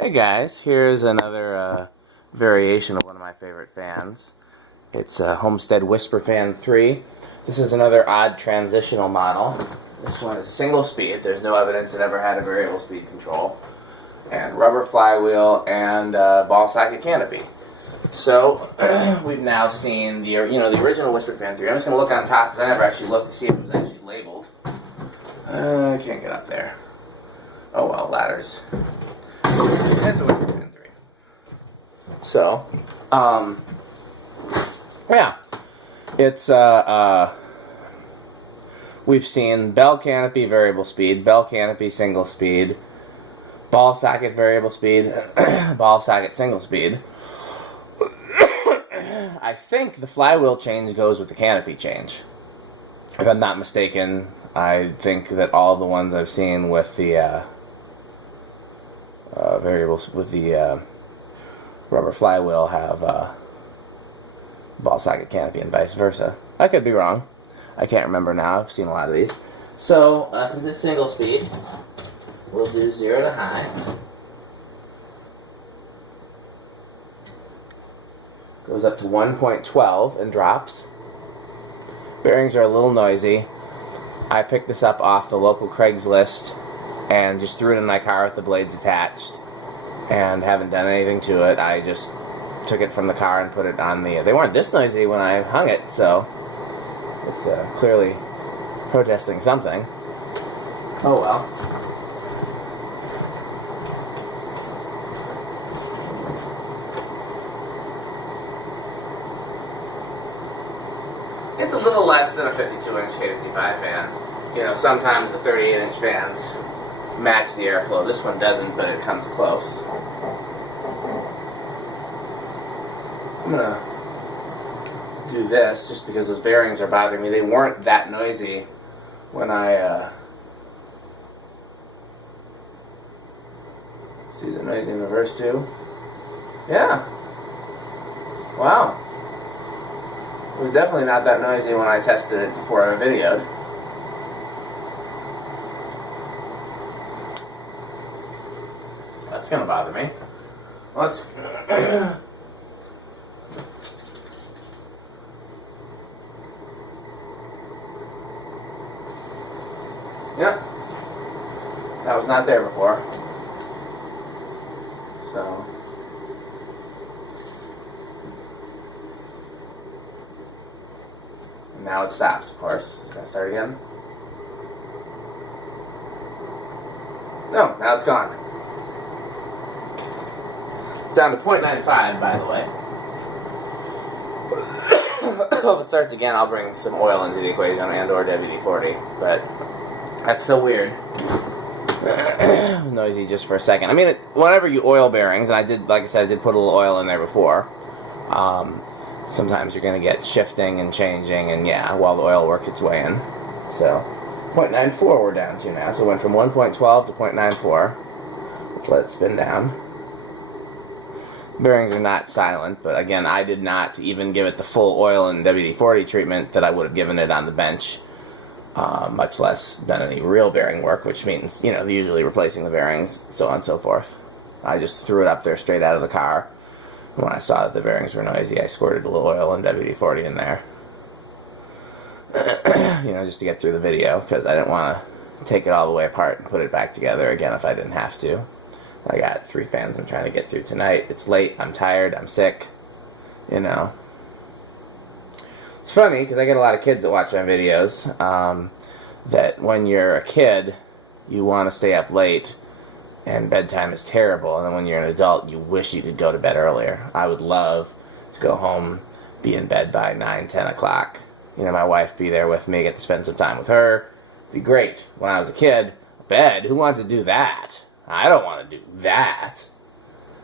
Hey guys, here's another variation of one of my favorite fans. It's a Homestead Whisperfan 3. This is another odd transitional model. This one is single speed. There's no evidence it ever had a variable speed control. And rubber flywheel and ball socket canopy. So we've now seen the original Whisperfan 3. I'm just going to look on top because I never actually looked to see if it was actually labeled. I can't get up there. Oh well, ladders. That's a Whisperfan 3. So, yeah, it's we've seen bell canopy variable speed, bell canopy single speed, ball socket variable speed, ball socket single speed. I think the flywheel change goes with the canopy change. If I'm not mistaken, I think that all the ones I've seen with the variables with the rubber flywheel have ball socket canopy and vice versa. I could be wrong. I can't remember now. I've seen a lot of these. So since it's single speed, we'll do 0 to high. Goes up to 1.12 and drops. Bearings are a little noisy. I picked this up off the local Craigslist and just threw it in my car with the blades attached and haven't done anything to it. I just took it from the car and put it on the... They weren't this noisy when I hung it, so it's clearly protesting something. Oh well. It's a little less than a 52-inch K55 fan. You know, sometimes the 38-inch fans match the airflow. This one doesn't, but it comes close. I'm gonna do this just because those bearings are bothering me. They weren't that noisy when I see, is it noisy in reverse too? Yeah. Wow. It was definitely not that noisy when I tested it before I videoed. That's gonna bother me. Let's Yep. That was not there before. So now it stops, of course. It's going to start again. No, now it's gone. It's down to 0.95, by the way. If it starts again, I'll bring some oil into the equation and or WD-40, but that's so weird. Noisy just for a second. I mean, whenever you oil bearings, and I did, like I said, I did put a little oil in there before, sometimes you're going to get shifting and changing, and yeah, while the oil works its way in. So, 0.94 we're down to now. So it went from 1.12 to 0.94. Let's let it spin down. Bearings are not silent, but again, I did not even give it the full oil and WD-40 treatment that I would have given it on the bench, much less done any real bearing work, which means, you know, usually replacing the bearings, so on and so forth. I just threw it up there straight out of the car. When I saw that the bearings were noisy, I squirted a little oil and WD-40 in there. You know, just to get through the video, because I didn't want to take it all the way apart and put it back together again if I didn't have to. I got 3 fans I'm trying to get through tonight. It's late, I'm tired, I'm sick, you know. It's funny, because I get a lot of kids that watch my videos, that when you're a kid, you want to stay up late, and bedtime is terrible, and then when you're an adult, you wish you could go to bed earlier. I would love to go home, be in bed by 9, 10 o'clock. You know, my wife be there with me, get to spend some time with her. It'd be great. When I was a kid, bed, who wants to do that? I don't want to do that.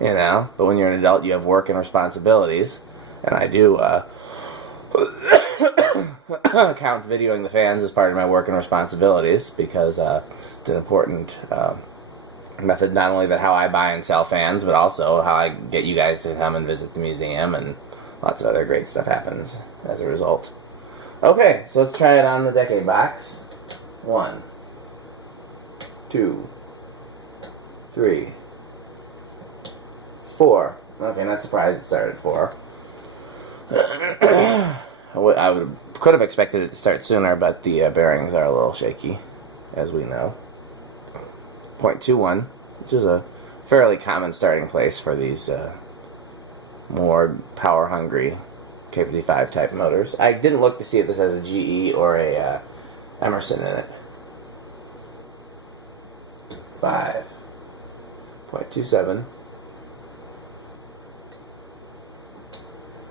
You know, but when you're an adult, you have work and responsibilities, and I do count videoing the fans as part of my work and responsibilities, because it's an important method, not only that how I buy and sell fans, but also how I get you guys to come and visit the museum, and lots of other great stuff happens as a result. Okay, so let's try it on the decade box. 1, 2, 3, 4. Okay, not surprised it started at 4. Could have expected it to start sooner, but the bearings are a little shaky, as we know. 0.21, which is a fairly common starting place for these more power-hungry K55 type motors. I didn't look to see if this has a GE or a Emerson in it. 5.27,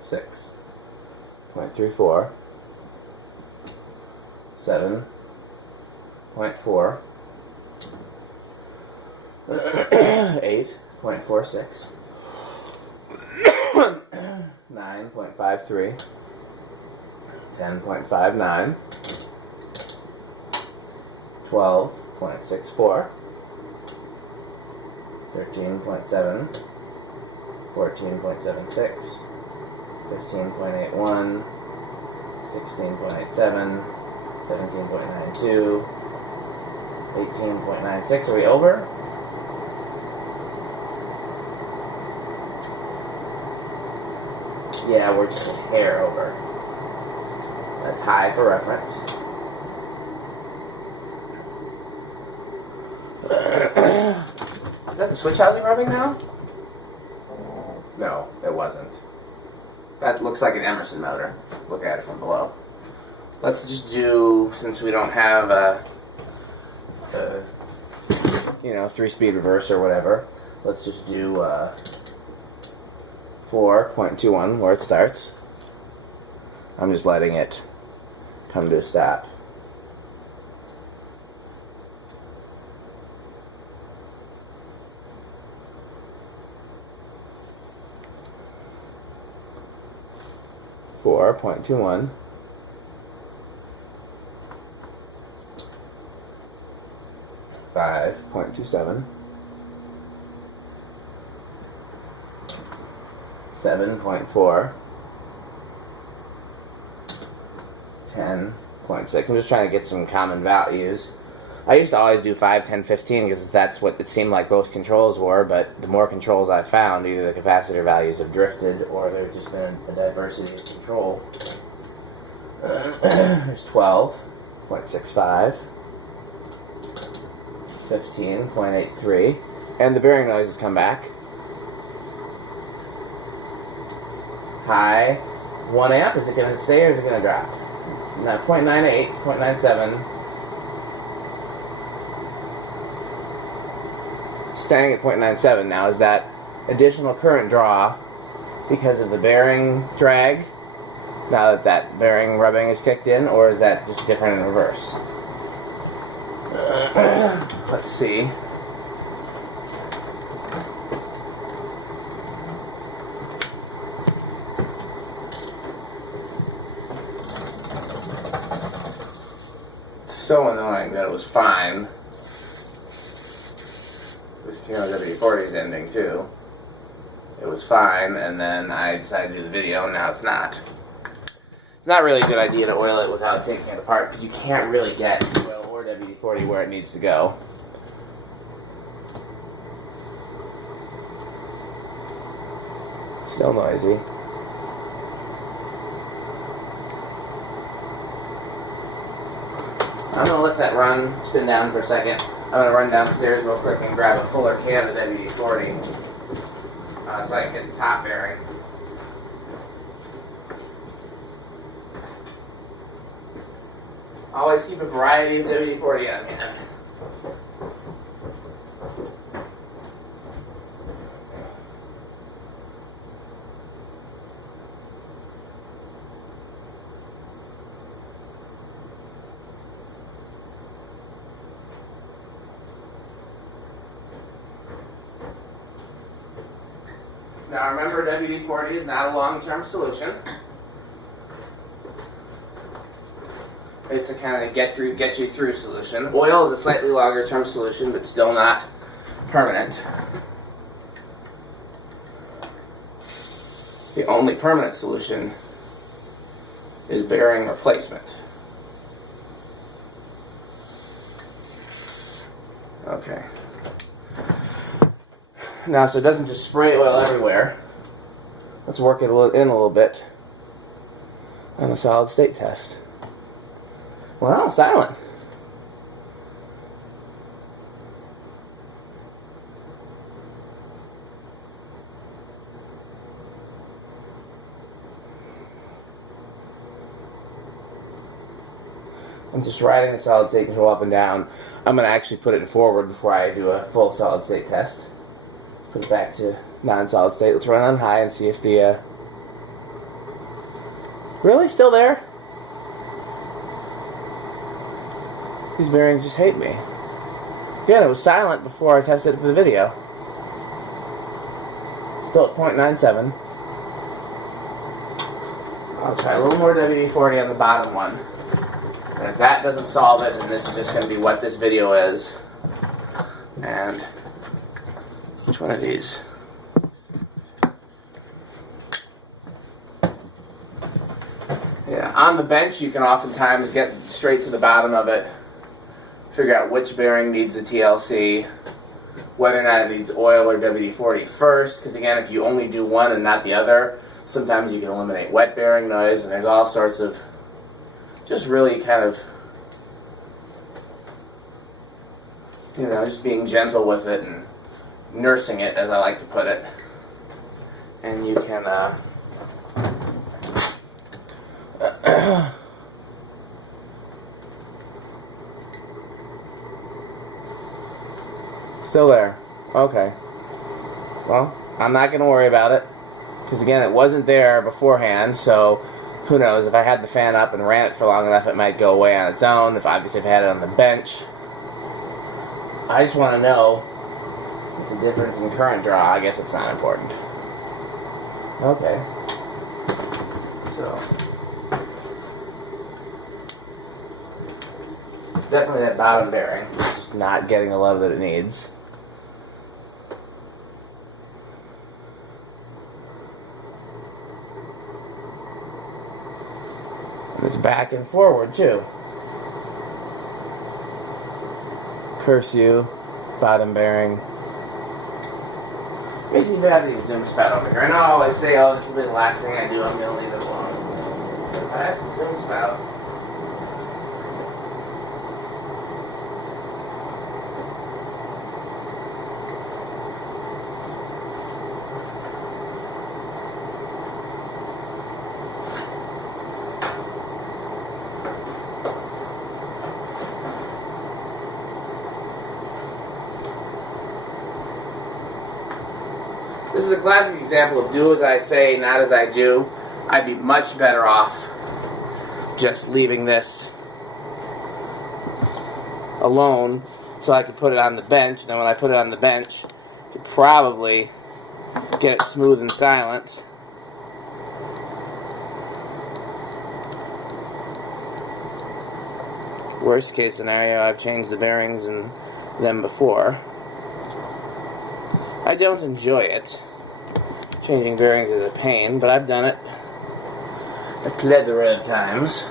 6.34, 7.4, 8.46, 9.53, 10.59, 12.64, 13.7, 14.76, 15.81, 16.87, 17.92, 18.96. Are we over? Yeah, we're just a hair over. That's high for reference. Is that the switch housing rubbing now? No, it wasn't. That looks like an Emerson motor. Look at it from below. Let's just do, since we don't have a 3-speed reverse or whatever, let's just do 4.21 where it starts. I'm just letting it come to a stop. Four 0.21, 5.27, 7.4, 10.6. I'm just trying to get some common values. I used to always do 5, 10, 15 because that's what it seemed like most controls were, but the more controls I've found, either the capacitor values have drifted or there's just been a diversity of control. There's 12.65, 15.83, and the bearing noise has come back. High 1 amp. Is it going to stay or is it going to drop? Now 0.98, 0.97. Staying at 0.97 now. Is that additional current draw because of the bearing drag now that that bearing rubbing is kicked in, or is that just different in reverse? Let's see. It's so annoying that it was fine. This WD-40 is ending too. It was fine, and then I decided to do the video, and now it's not. It's not really a good idea to oil it without taking it apart, because you can't really get oil or WD-40 where it needs to go. Still noisy. I'm going to let that run, spin down for a second. I'm going to run downstairs real quick and grab a fuller can of WD-40 so I can get the top bearing. Always keep a variety of WD-40 on hand. Now remember, WD-40 is not a long-term solution. It's a kind of get you through solution. Oil is a slightly longer-term solution, but still not permanent. The only permanent solution is bearing replacement. Okay. Now, so it doesn't just spray oil everywhere, let's work it in a little bit on the solid state test. Wow, silent. I'm just riding the solid state control up and down. I'm going to actually put it in forward before I do a full solid state test. Put it back to non-solid state. Let's run on high and see if the... Really? Still there? These bearings just hate me. Again, it was silent before I tested it for the video. Still at 0.97. I'll try a little more WD-40 on the bottom one. And if that doesn't solve it, then this is just going to be what this video is. And which one of these? Yeah, on the bench you can oftentimes get straight to the bottom of it, figure out which bearing needs the TLC, whether or not it needs oil or WD-40 first, because again, if you only do one and not the other, sometimes you can eliminate wet bearing noise, and there's all sorts of just really kind of, you know, just being gentle with it and nursing it, as I like to put it. And you can, still there. Okay. Well, I'm not going to worry about it, because again, it wasn't there beforehand, so who knows, if I had the fan up and ran it for long enough, it might go away on its own. If I had it on the bench. I just want to know the difference in current draw. I guess it's not important. Okay. So, it's definitely that bottom bearing. It's just not getting the love that it needs. And it's back and forward, too. Curse you, bottom bearing. Makes me bad to use zoom spout over here. I know I always say, oh, this will be the last thing I do, I'm going to leave it alone. But if I have some zoom spout, this is a classic example of do as I say, not as I do. I'd be much better off just leaving this alone so I could put it on the bench. Now when I put it on the bench, I could probably get it smooth and silent. Worst case scenario, I've changed the bearings in them before. I don't enjoy it. Changing bearings is a pain, but I've done it a plethora of times.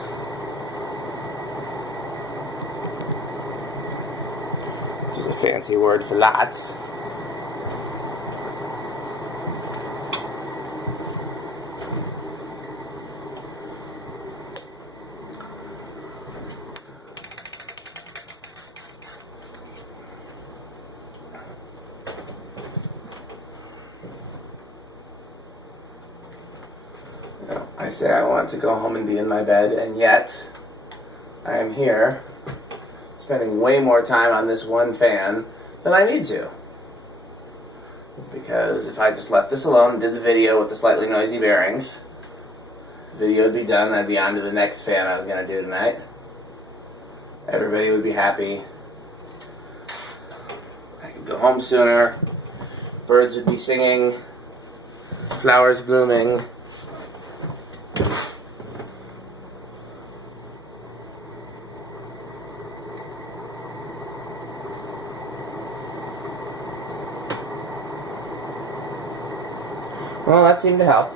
Which is a fancy word for lots. I say I want to go home and be in my bed, and yet I am here spending way more time on this one fan than I need to. Because if I just left this alone and did the video with the slightly noisy bearings, the video would be done and I'd be on to the next fan I was going to do tonight. Everybody would be happy. I could go home sooner. Birds would be singing. Flowers blooming. Well, that seemed to help.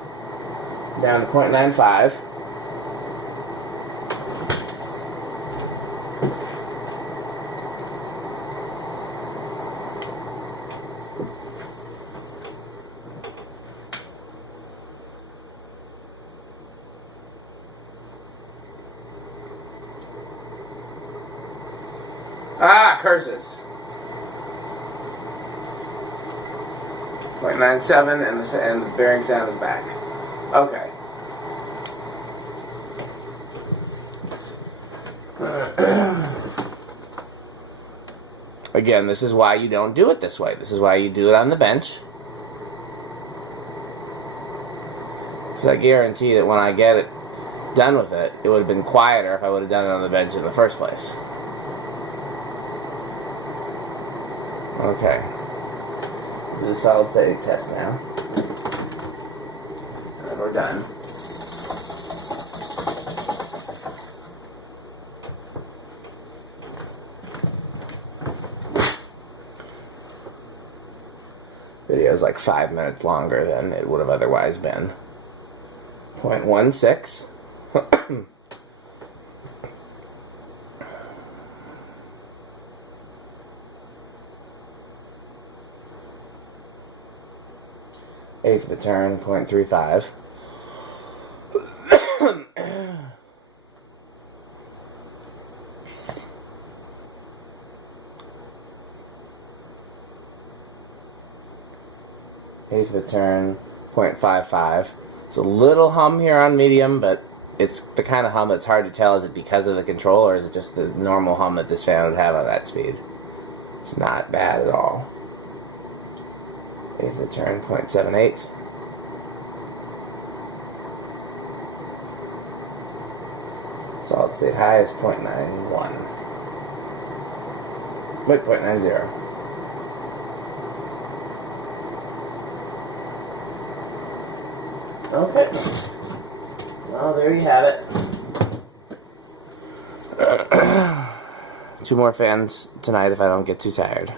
Down to 0.95. Ah, curses. 0.97 and the bearing sound is back. Okay. Again, this is why you don't do it this way. This is why you do it on the bench. So I guarantee that when I get it done with it, it would have been quieter if I would have done it on the bench in the first place. Okay. Do the solid state test now. And then we're done. Video is like 5 minutes longer than it would have otherwise been. 0.16. Eighth of a turn, 0.35. Eighth of a turn, 0.55. It's a little hum here on medium, but it's the kind of hum that's hard to tell. Is it because of the control, or is it just the normal hum that this fan would have on that speed? It's not bad at all. Eighth of a turn, 0.78. Solid state high is 0.91. Wait, 0.90. Okay. Well, there you have it. 2 more fans tonight if I don't get too tired.